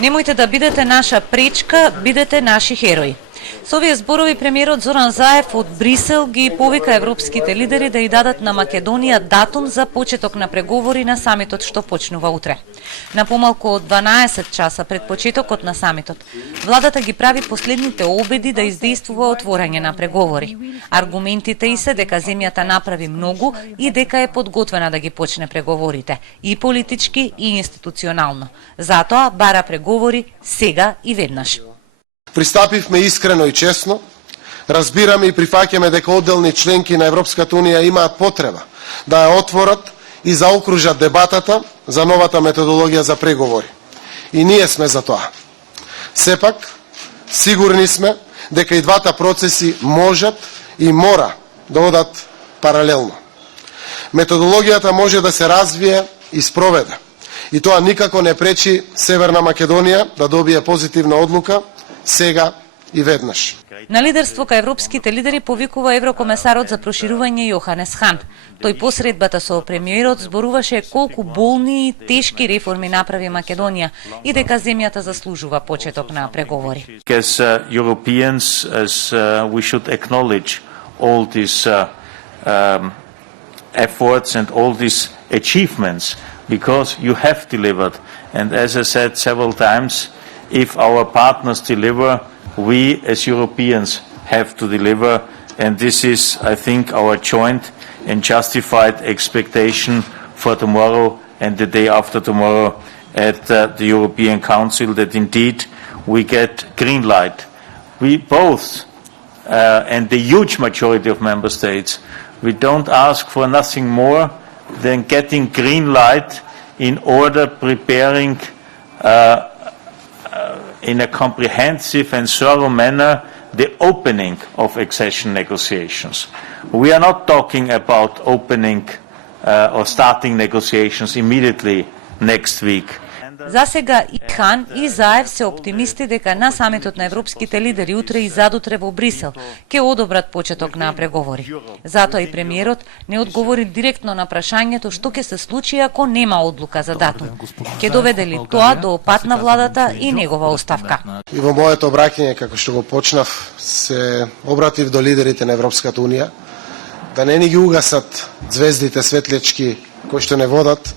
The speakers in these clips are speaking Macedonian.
Немојте да бидете наша пречка, бидете наши херои. Со овие зборови премиерот Зоран Заев од Брисел ги повика европските лидери да ја дадат на Македонија датум за почеток на преговори на самитот што почнува утре. На помалку од 12 часа пред почетокот на самитот, владата ги прави последните обиди да издействува отворање на преговори. Аргументите и се дека земјата направи многу и дека е подготвена да ги почне преговорите, и политички и институционално. Затоа бара преговори сега и веднаш. Пристапивме искрено и честно, разбираме и прифаќаме дека одделни членки на Европската Унија имаат потреба да ја отворат и заокружат дебатата за новата методологија за преговори. И ние сме за тоа. Сепак, сигурни сме дека и двата процеси можат и мора да одат паралелно. Методологијата може да се развие и спроведе. И тоа никако не пречи Северна Македонија да добие позитивна одлука сега и веднаш. На лидерство кај европските лидери повикува еврокомесарот за проширување Јоханес Хан. Тој посредбата со премиерот зборуваше колку болни и тешки реформи направи Македонија и дека земјата заслужува почеток на преговори. As Europeans, we should acknowledge all these efforts and all these achievements because you have delivered. And as I said several times, if our partners deliver, we as Europeans have to deliver, and this is, I think, our joint and justified expectation for tomorrow and the day after tomorrow at the European Council, that indeed we get green light. We both, and the huge majority of member states, we don't ask for nothing more than getting green light in order preparing in a comprehensive and thorough manner the opening of accession negotiations. We are not talking about opening or starting negotiations immediately next week. За сега и Хан и Заев се оптимисти дека на самитот на европските лидери утре и задутре во Брисел ќе одобрат почеток на преговори. Затоа и премиерот не одговори директно на прашањето што ќе се случи ако нема одлука за датум. Ќе доведе ли тоа до пат на владата и негова оставка? И во моето обраќање, како што го почнав, се обратив до лидерите на Европската Унија да не ни ги угасат звездите светлечки кои што не водат,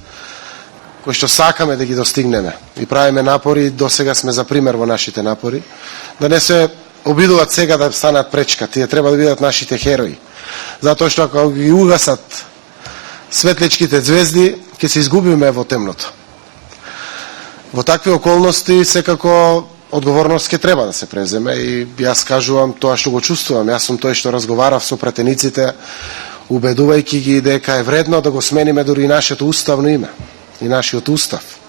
кои што сакаме да ги достигнеме и правиме напори, до сега сме за пример во нашите напори, да не се обидуваат сега да станат пречка, тие треба да бидат нашите херои. Затоа што ако ги угасат светлечките звезди, ќе се изгубиме во темното. Во такви околности секако одговорност ќе треба да се преземе и јас кажувам тоа што го чувствувам. Јас сум тој што разговарав со пратениците, убедувајќи ги дека е вредно да го смениме дури и нашето уставно име и нашиот устав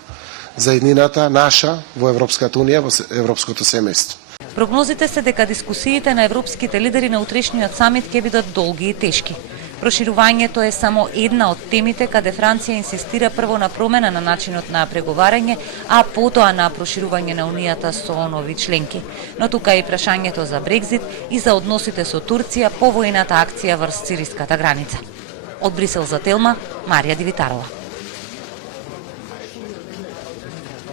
за еднината наша во Европската Унија, во европското семејство. Прогнозите се дека дискусиите на европските лидери на утрешниот самит ќе бидат долги и тешки. Проширувањето е само една од темите каде Франција инсистира прво на промена на начинот на преговарање, а потоа на проширување на Унијата со нови членки. Но тука е и прашањето за Брекзит и за односите со Турција по војната акција врз сириската граница. Од Брисел за Телма, Марија Дивитарова.